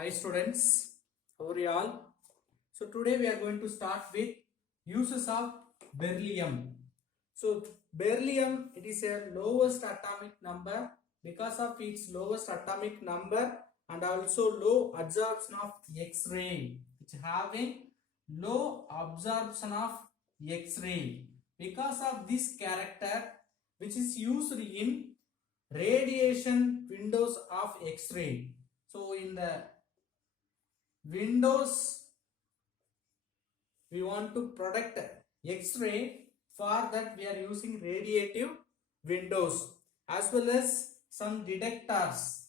Hi students, how are you all? So today we are going to start with uses of beryllium. So beryllium, it is a lowest atomic number because of its lowest atomic number and also low absorption of X-ray. It's having low absorption of X-ray. Because of this character, which is used in radiation windows of X-ray. So in the windows we want to protect X-ray, for that we are using radiative windows as well as some detectors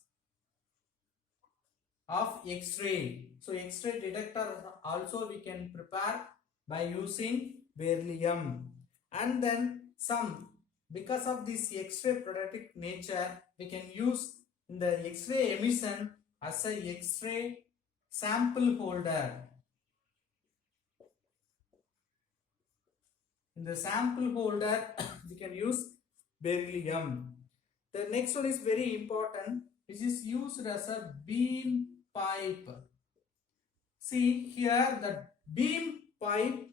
of X-ray. So X-ray detector also we can prepare by using beryllium. And then some, because of this X-ray protective nature, we can use in the X-ray emission as a X-ray sample holder. In the sample holder we can use beryllium. The next one is very important, which is used as a beam pipe. See here, the beam pipe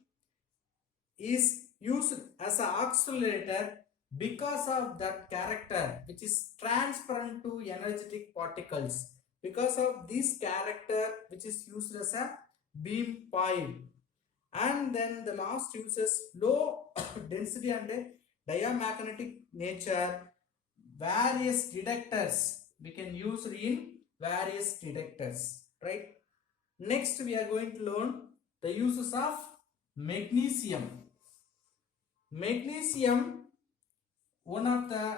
is used as an accelerator because of that character, which is transparent to energetic particles. Because of this character, which is used as a beam pipe. And then the last uses low density and diamagnetic nature, various detectors we can use in various detectors, right? Next we are going to learn the uses of magnesium. Magnesium, one of the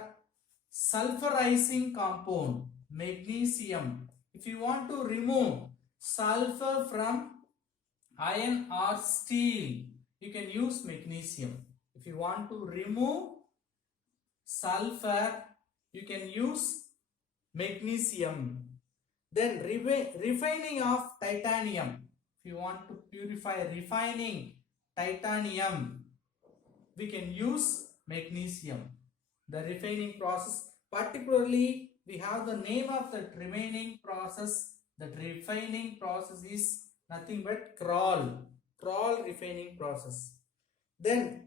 sulfurizing compound. Magnesium, if you want to remove sulfur from iron or steel, you can use magnesium. If you want to remove sulfur, you can use magnesium. Then refining of titanium. If you want to purify refining titanium, we can use magnesium. The refining process, particularly we have the name of the remaining process. The refining process is nothing but Kroll refining process. Then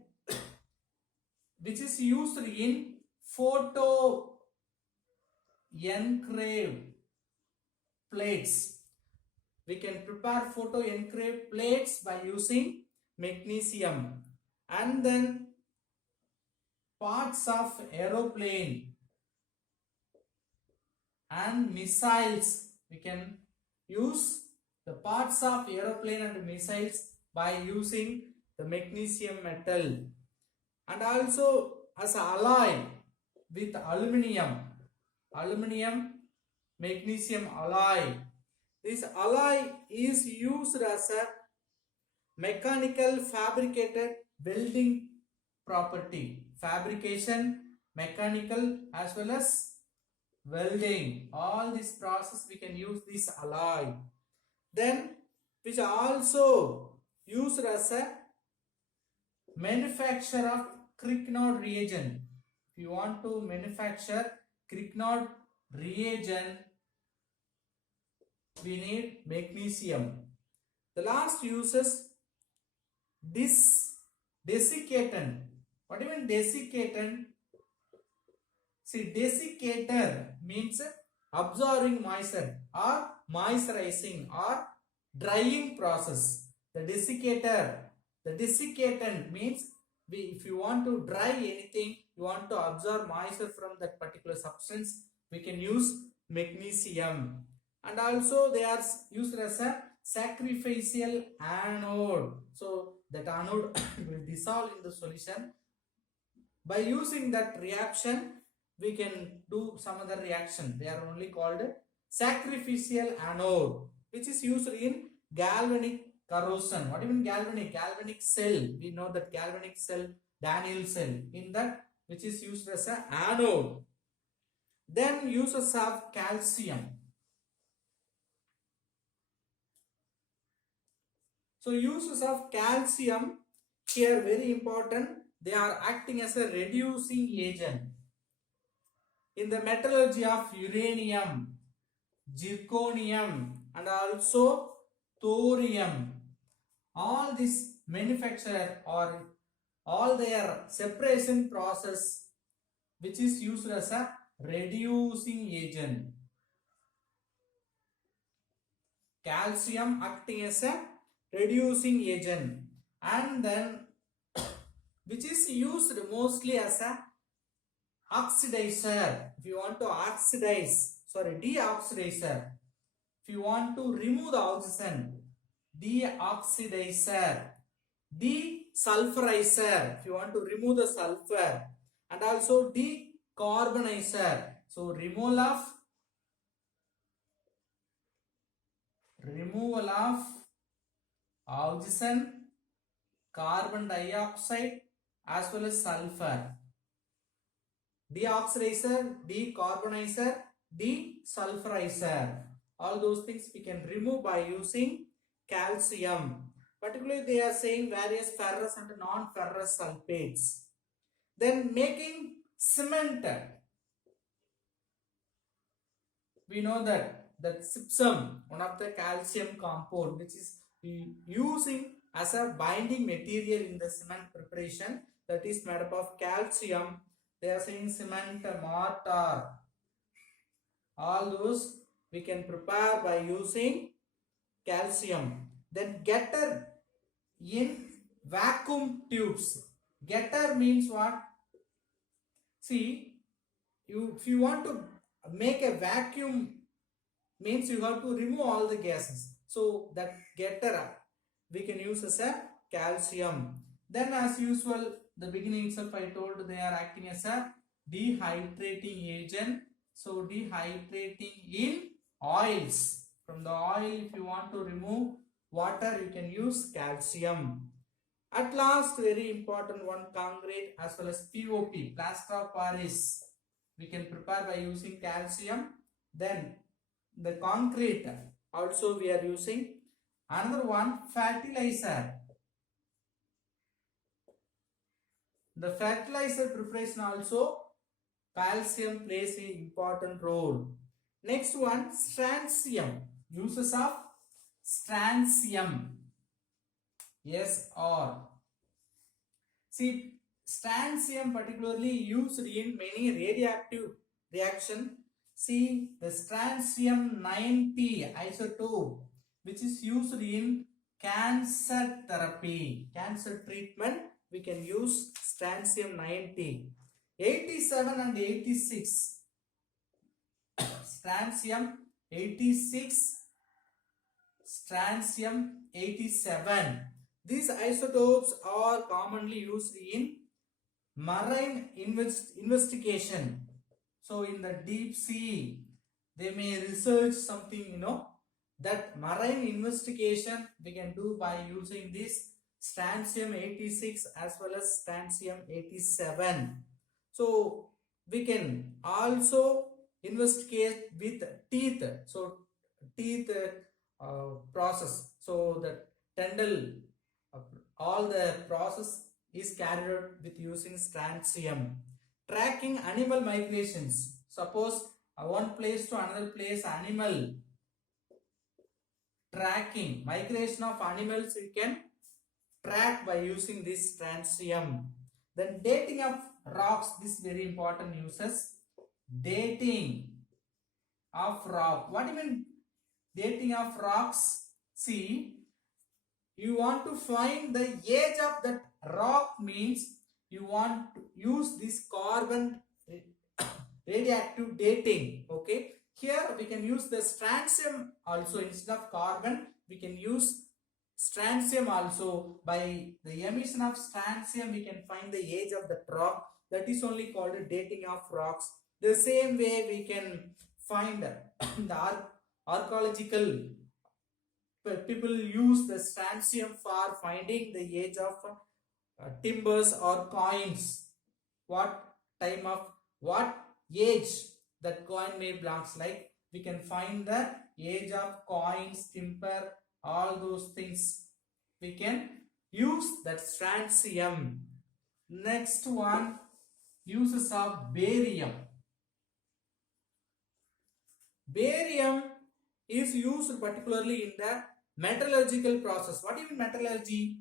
which is used in photo engraved plates. We can prepare photo engraved plates by using magnesium. And then parts of aeroplane and missiles, we can use the parts of aeroplane and missiles by using the magnesium metal. And also as an alloy with aluminium magnesium alloy. This alloy is used as a mechanical fabricated welding property, fabrication, mechanical as well as welding. All this process we can use this alloy. Then which also used as a manufacture of Grignard reagent. If you want to manufacture Grignard reagent, we need magnesium. The last uses desiccatant. What do you mean desiccatant? See, desiccator means absorbing moisture or moisturizing or drying process. The desiccant means if you want to dry anything, you want to absorb moisture from that particular substance, we can use magnesium. And also they are used as a sacrificial anode. So that anode will dissolve in the solution. By using that reaction, we can do some other reaction. They are only called sacrificial anode, which is used in galvanic corrosion. What do you mean galvanic? Galvanic cell. We know that galvanic cell, Daniel cell, in that which is used as an anode. Then uses of calcium. So uses of calcium here very important. They are acting as a reducing agent. In the metallurgy of uranium, zirconium and also thorium. All this manufacture or all their separation process which is used as a reducing agent. Calcium acting as a reducing agent, and then which is used mostly as a oxidizer. If you want to oxidize, sorry, deoxidizer. If you want to remove the oxygen, deoxidizer. Desulfurizer, if you want to remove the sulfur, and also decarbonizer. So removal of oxygen, carbon dioxide as well as sulfur. Deoxidizer, decarbonizer, desulfurizer. All those things we can remove by using calcium. Particularly they are saying various ferrous and non-ferrous sulfates. Then making cement. We know that gypsum, one of the calcium compound which is using as a binding material in the cement preparation, that is made up of calcium. They are saying cement, mortar, all those we can prepare by using calcium. Then getter in vacuum tubes. Getter means what? See, if you want to make a vacuum, means you have to remove all the gases. So that getter we can use as a calcium. Then as usual, the beginning itself I told they are acting as a dehydrating agent. So dehydrating in oils. From the oil, if you want to remove water, you can use calcium. At last, very important one, concrete as well as POP, plaster of Paris. We can prepare by using calcium. Then the concrete also we are using. Another one, fertilizer. The fertilizer preparation also calcium plays an important role. Next one, strontium. Uses of strontium. Yes or. See, strontium particularly used in many radioactive reaction. See, the strontium 90 isotope which is used in cancer therapy, cancer treatment, we can use strontium 90. 87 and 86. Strontium 86, strontium 87. These isotopes are commonly used in marine investigation. So in the deep sea, they may research something, that marine investigation we can do by using this strontium 86 as well as strontium 87. So we can also investigate with teeth. So teeth process. So the tendal, all the process is carried out with using strontium. Tracking animal migrations. Suppose one place to another place, animal tracking, migration of animals we can track by using this strontium. Then dating of rocks, this very important uses. Dating of rock. What do you mean dating of rocks? See, you want to find the age of that rock, means you want to use this carbon radioactive dating. Okay, here we can use the strontium also. Instead of carbon we can use strontium also. By the emission of strontium we can find the age of the rock. That is only called dating of rocks. The same way we can find the archaeological people use the strontium for finding the age of timbers or coins. What time of what age that coin may belongs, like we can find the age of coins, timber, all those things we can use that strontium. Next one, uses of barium. Barium is used particularly in the metallurgical process. What do you mean metallurgy?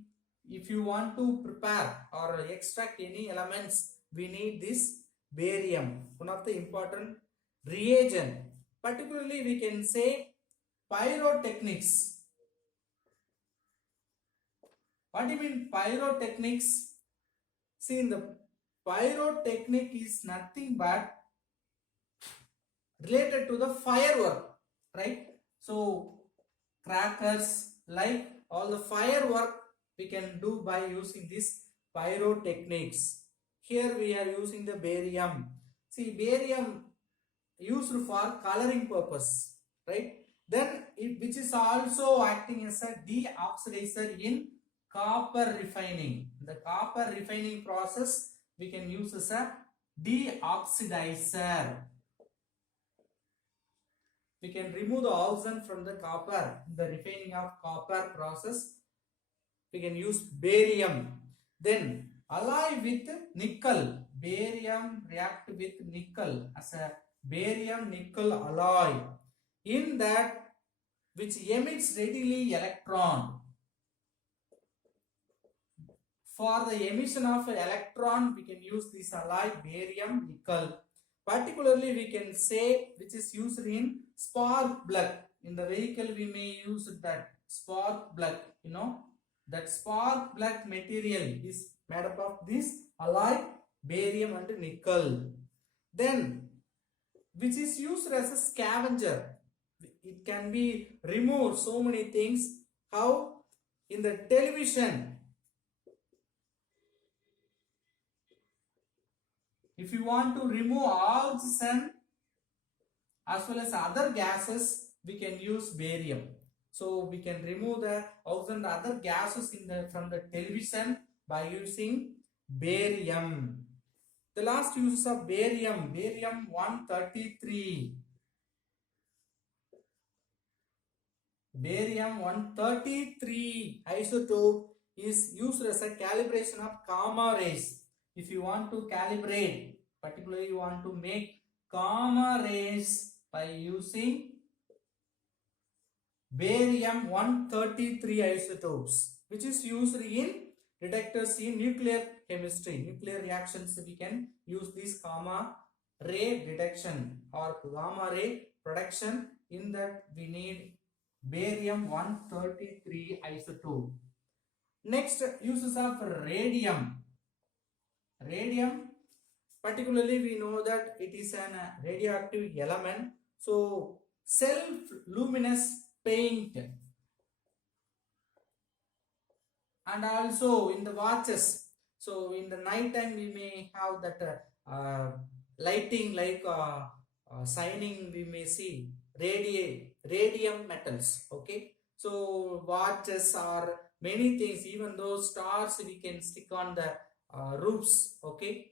If you want to prepare or extract any elements, we need this barium, one of the important reagent. Particularly we can say pyrotechnics. What do you mean pyrotechnics? See, in the pyrotechnic is nothing but related to the firework, right? So crackers, like all the firework we can do by using this pyrotechnics. Here we are using the barium. See, barium used for coloring purpose, right? Then which is also acting as a deoxidizer in copper refining. The copper refining process we can use as a deoxidizer. We can remove the oxygen from the copper. The refining of copper process, we can use barium. Then alloy with nickel. Barium react with nickel as a barium nickel alloy. In that, which emits readily electron. For the emission of electron, we can use this alloy barium nickel. Particularly, we can say which is used in spark plug. In the vehicle, we may use that spark plug. You know, that spark plug material is made up of this alloy barium and nickel. Then, which is used as a scavenger. It can be removed so many things. How? In the television, if you want to remove oxygen as well as other gases, we can use barium. So we can remove the oxygen and other gases from the television by using barium. The last uses of barium, barium 133. Barium 133 isotope is used as a calibration of gamma rays. If you want to calibrate, particularly you want to make gamma rays by using barium 133 isotopes, which is used in detectors in nuclear chemistry, nuclear reactions. We can use this gamma ray detection or gamma ray production. In that we need barium 133 isotope. Next, uses of radium. Radium, particularly we know that it is an radioactive element. So self-luminous paint, and also in the watches. So in the night time we may have that lighting like shining. We may see radium metals. Okay, so watches are many things. Even those stars we can stick on the roofs. Okay,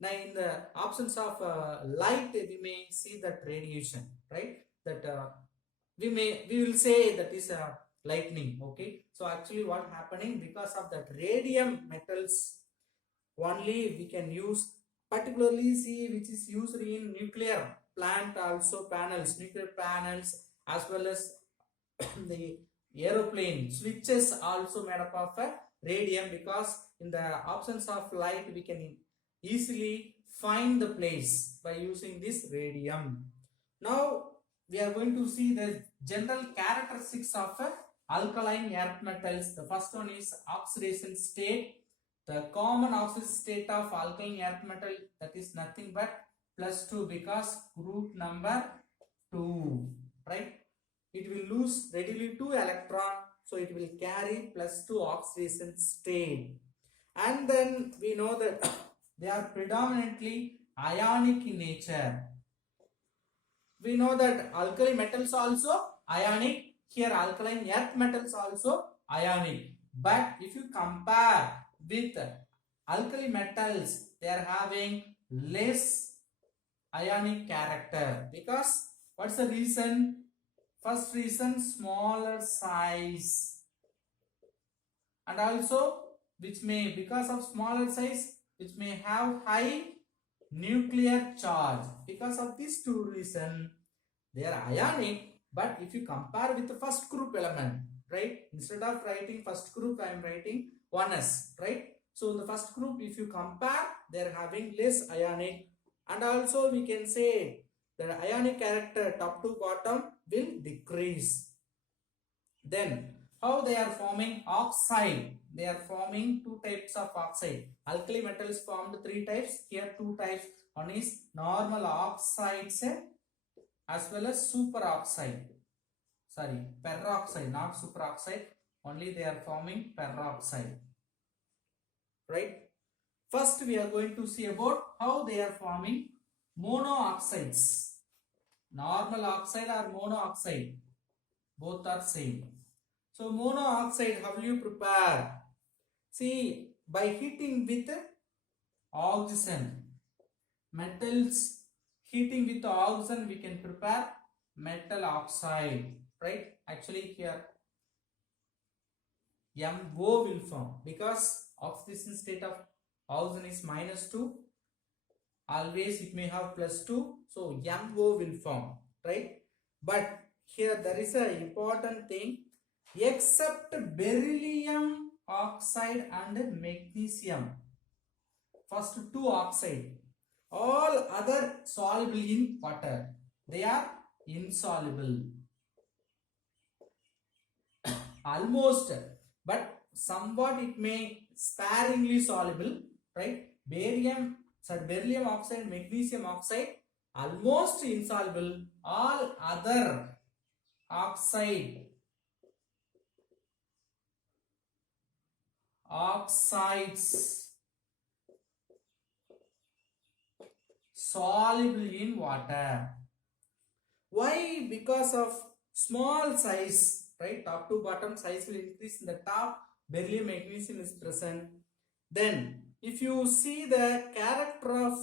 now in the absence of light we may see that radiation, right? That we will say that is lightning. Okay, so actually what happening, because of that radium metals only we can use, particularly see which is used in nuclear plant also panels, nuclear panels, as well as the aeroplane switches also made up of radium, because in the absence of light we can easily find the place by using this radium. Now we are going to see the general characteristics of alkaline earth metals. The first one is oxidation state. The common oxidation state of alkaline earth metal, that is nothing but +2, because group number 2, right? It will lose readily 2 electron, so it will carry +2 oxidation state. And then we know that they are predominantly ionic in nature. We know that alkali metals also ionic. Here alkaline earth metals also ionic. But if you compare with alkali metals, they are having less ionic character. Because what's the reason? First reason, smaller size. And also which may, because of smaller size, which may have high nuclear charge. Because of these two reasons, they are ionic, But if you compare with the first group element, right, instead of writing first group, I am writing 1s, right? So the first group, if you compare, they are having less ionic, and also we can say the ionic character top to bottom will decrease. Then how they are forming oxide? They are forming two types of oxide. Alkali metals formed three types. Here two types. One is normal oxides as well as superoxide. Sorry, peroxide, not superoxide. Only they are forming peroxide. Right? First we are going to see about how they are forming monooxides. Normal oxide or monooxide, both are same. So monooxide, how will you prepare? See, by heating with oxygen, metals heating with oxygen, we can prepare metal oxide, right? Actually here MO will form because oxidation state of oxygen is -2. Always it may have +2, so MO will form, right? But here there is a important thing. Except beryllium oxide and magnesium, first two oxide, all other soluble in water, they are insoluble. Almost, but somewhat it may sparingly soluble, right? Beryllium oxide, magnesium oxide, almost insoluble. All other oxides soluble in water. Why? Because of small size, right? Top to bottom size will increase. In the top, beryllium magnesium is present. Then if you see the character of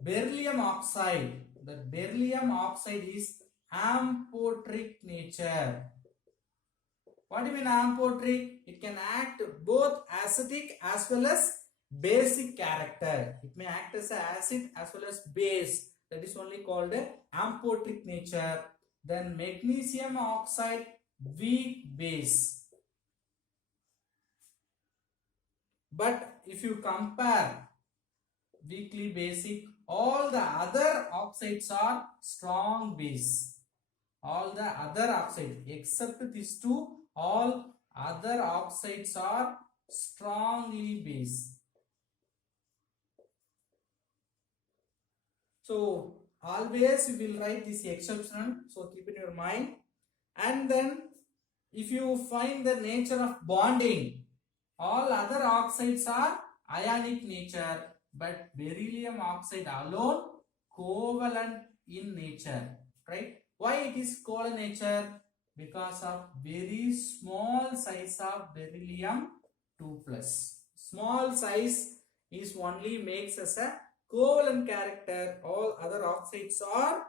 beryllium oxide, the beryllium oxide is amphoteric nature. What do you mean amphoteric? It can act both acidic as well as basic character. It may act as an acid as well as base. That is only called amphoteric nature. Then magnesium oxide, weak base. But if you compare weakly basic, all the other oxides are strong base. All the other oxides except these two, all other oxides are strongly base. So always we will write this exception, so keep in your mind. And then if you find the nature of bonding, all other oxides are ionic nature, but beryllium oxide alone covalent in nature, right? Why it is covalent nature? Because of very small size of beryllium 2+. Small size is only makes us a covalent character. All other oxides are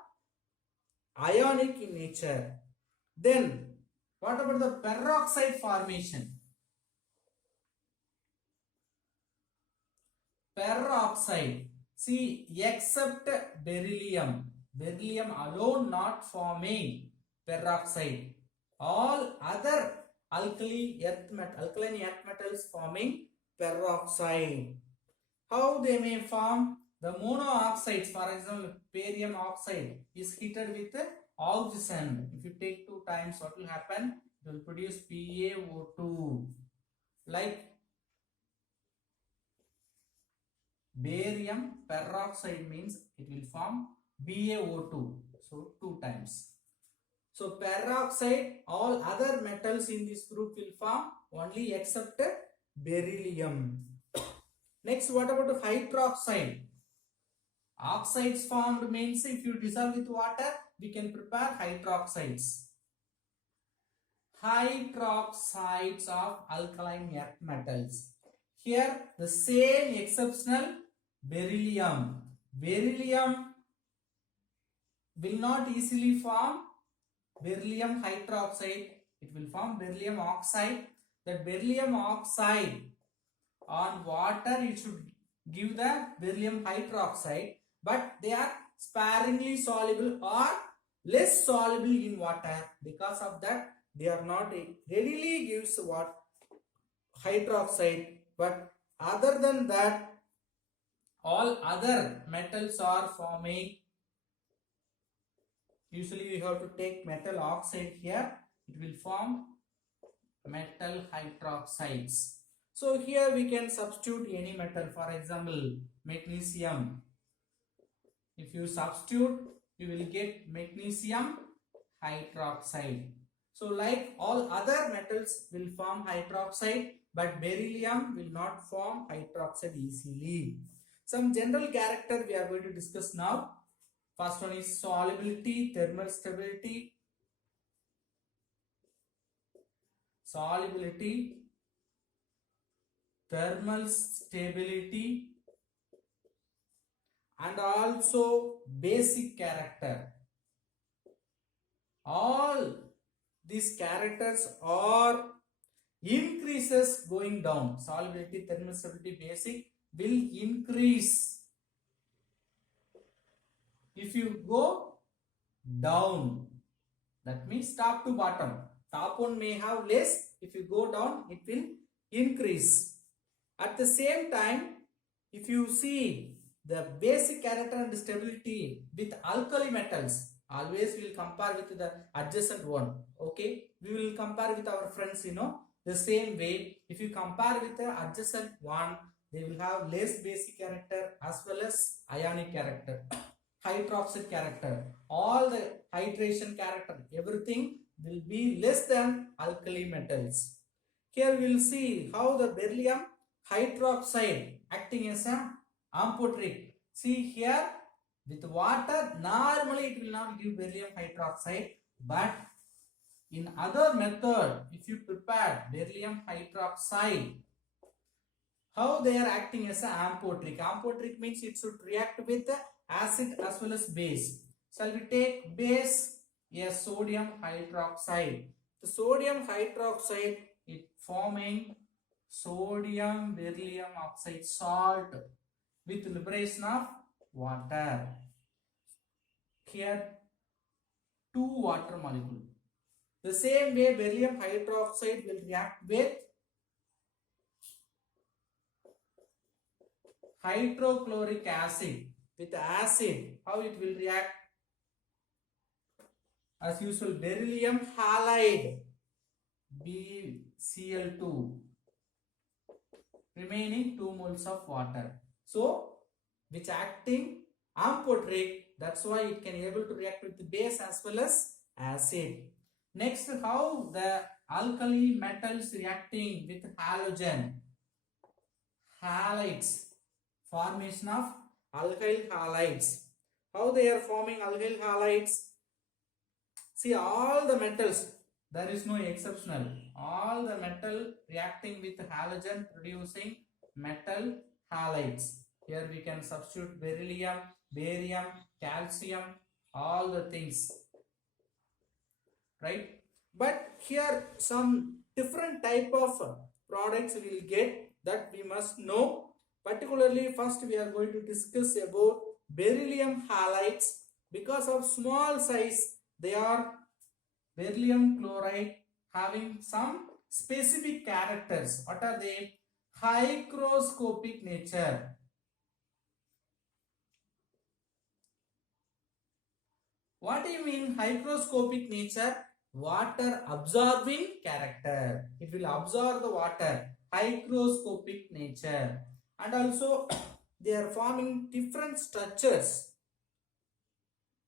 ionic in nature. Then what about the peroxide formation? Peroxide, see, except beryllium alone not forming peroxide. All other alkaline earth metals forming peroxide. How they may form? The monooxides, for example, barium oxide is heated with oxygen. If you take 2 times, what will happen? It will produce PaO2. Like barium peroxide means it will form BaO2. So 2 times. So peroxide, all other metals in this group will form only except beryllium. Next, what about the hydroxide? Oxides formed means if you dissolve with water, we can prepare hydroxides. Hydroxides of alkaline earth metals. Here the same exceptional beryllium. Beryllium will not easily form beryllium hydroxide. It will form beryllium oxide. That beryllium oxide on water, it should give the beryllium hydroxide, but they are sparingly soluble or less soluble in water. Because of that, they are not readily gives what hydroxide. But other than that, all other metals are forming. Usually we have to take metal oxide here. It will form metal hydroxides. So here we can substitute any metal. For example, magnesium. If you substitute, you will get magnesium hydroxide. So like all other metals will form hydroxide, but beryllium will not form hydroxide easily. Some general character we are going to discuss now. First one is solubility, thermal stability. Solubility, thermal stability, and also basic character. All these characters are increases going down. Solubility, thermal stability, basic will increase. If you go down, that means top to bottom. Top one may have less. If you go down, it will increase. At the same time, if you see the basic character and stability with alkali metals, always we will compare with the adjacent one. Okay, we will compare with our friends, the same way. If you compare with the adjacent one, they will have less basic character as well as ionic character, hydroxide character, all the hydration character, everything will be less than alkali metals. Here we will see how the beryllium hydroxide acting as an amphoteric. See here, with water normally it will not give beryllium hydroxide, but in other method, if you prepare beryllium hydroxide, how they are acting as an amphoteric. Amphoteric means it should react with acid as well as base. Shall we take base? Yes, sodium hydroxide. The sodium hydroxide is forming sodium beryllium oxide salt with liberation of water. Here, 2 water molecule. The same way beryllium hydroxide will react with hydrochloric acid. With acid, how it will react? As usual, beryllium halide, BCl2, remaining 2 moles of water. So, which acting amphoteric, that's why it can able to react with the base as well as acid. Next, how the alkali metals reacting with halogen, halides, formation of alkyl halides. How they are forming alkyl halides? See, all the metals, there is no exceptional. All the metal reacting with halogen producing metal halides. Here we can substitute beryllium, barium, calcium, all the things, right? But here some different type of products we will get, that we must know. Particularly first we are going to discuss about beryllium halides. Because of small size, they are beryllium chloride having some specific characters. What are they? Hygroscopic nature. What do you mean hygroscopic nature? Water absorbing character. It will absorb the water. Hygroscopic nature. And also they are forming different structures.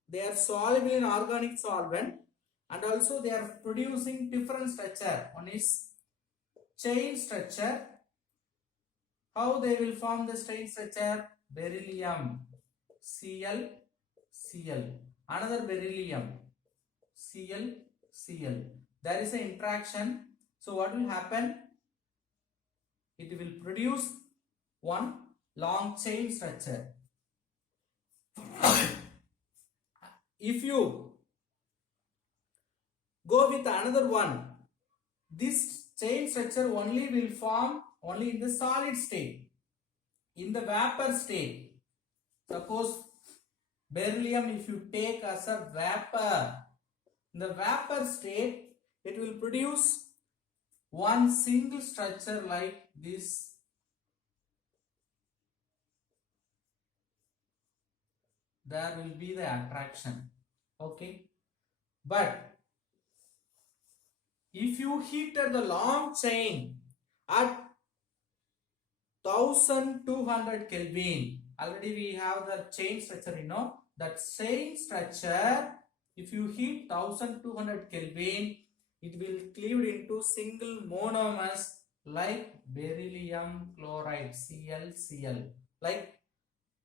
They are soluble in organic solvent, and also they are producing different structure. One is chain structure. How they will form the chain structure? Beryllium, Cl, Cl. Another beryllium, Cl, Cl. There is an interaction. So what will happen? It will produce one long chain structure. If you go with another one, this chain structure only will form only in the solid state. In the vapor state, suppose Beryllium, if you take as a vapor, in the vapor state, it will produce one single structure like this. There will be the attraction. Okay. But if you heated the long chain at 1200 Kelvin, already we have the chain structure, that chain structure, if you heat 1200 Kelvin, it will cleave into single monomers like beryllium chloride, ClCl, like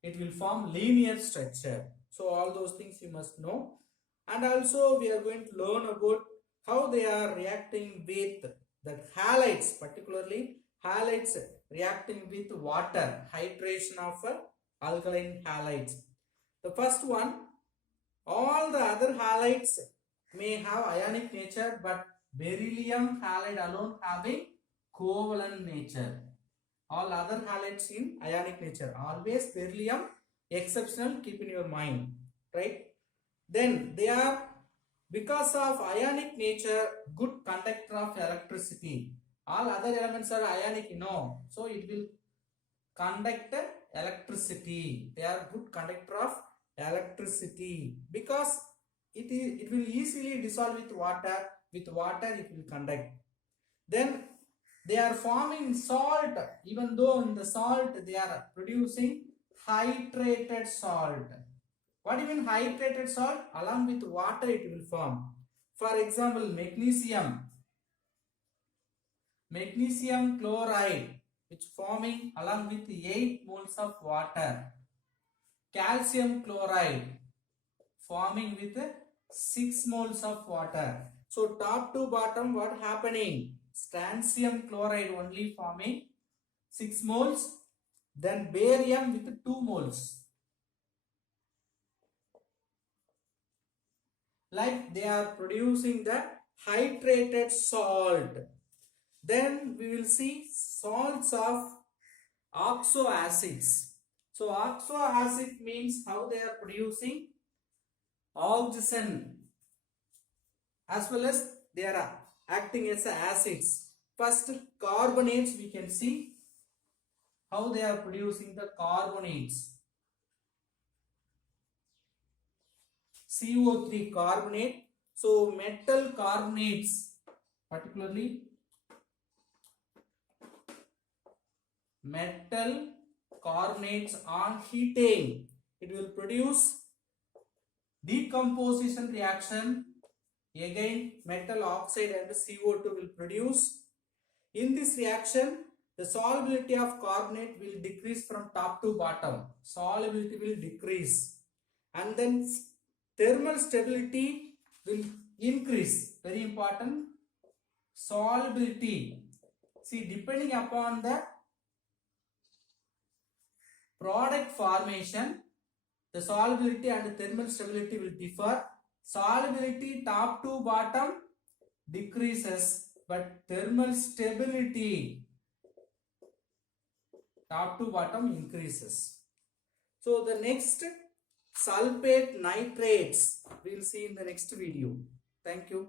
it will form linear structure. So all those things you must know. And also we are going to learn about how they are reacting with the halides, particularly halides reacting with water, hydration of alkaline halides. The first one, all the other halides may have ionic nature, but beryllium halide alone having covalent nature. All other halides in ionic nature. Always beryllium exceptional, keep in your mind, right? Then they are, because of ionic nature, good conductor of electricity. All other elements are ionic, so it will conduct electricity. They are good conductor of electricity because it will easily dissolve with water. With water it will conduct. Then they are forming salt, even though in the salt they are producing hydrated salt. What do you mean hydrated salt? Along with water it will form. For example, magnesium chloride, which forming along with 8 moles of water. Calcium chloride forming with 6 moles of water. So top to bottom what happening? Strontium chloride only forming 6 moles, then barium with 2 moles. Like they are producing the hydrated salt. Then we will see salts of oxo acids. So oxo acid means how they are producing oxygen, as well as they are acting as acids. First, carbonates, we can see how they are producing the carbonates. CO3 carbonate. So metal carbonates, particularly metal carbonates on heating, it will produce decomposition reaction. Again, metal oxide and CO2 will produce. In this reaction, the solubility of carbonate will decrease from top to bottom. Solubility will decrease. And then thermal stability will increase. Very important. Solubility. See, depending upon the product formation, the solubility and thermal stability will differ. Solubility top to bottom decreases, but thermal stability top to bottom increases. So the next, sulfate nitrates, we will see in the next video. Thank you.